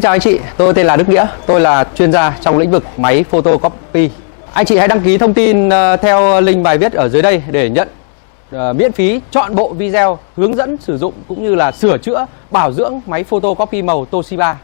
Xin chào anh chị, tôi tên là Đức Nghĩa, tôi là chuyên gia trong lĩnh vực máy photocopy. Anh chị hãy đăng ký thông tin theo link bài viết ở dưới đây để nhận miễn phí chọn bộ video hướng dẫn sử dụng cũng như là sửa chữa, bảo dưỡng máy photocopy màu Toshiba.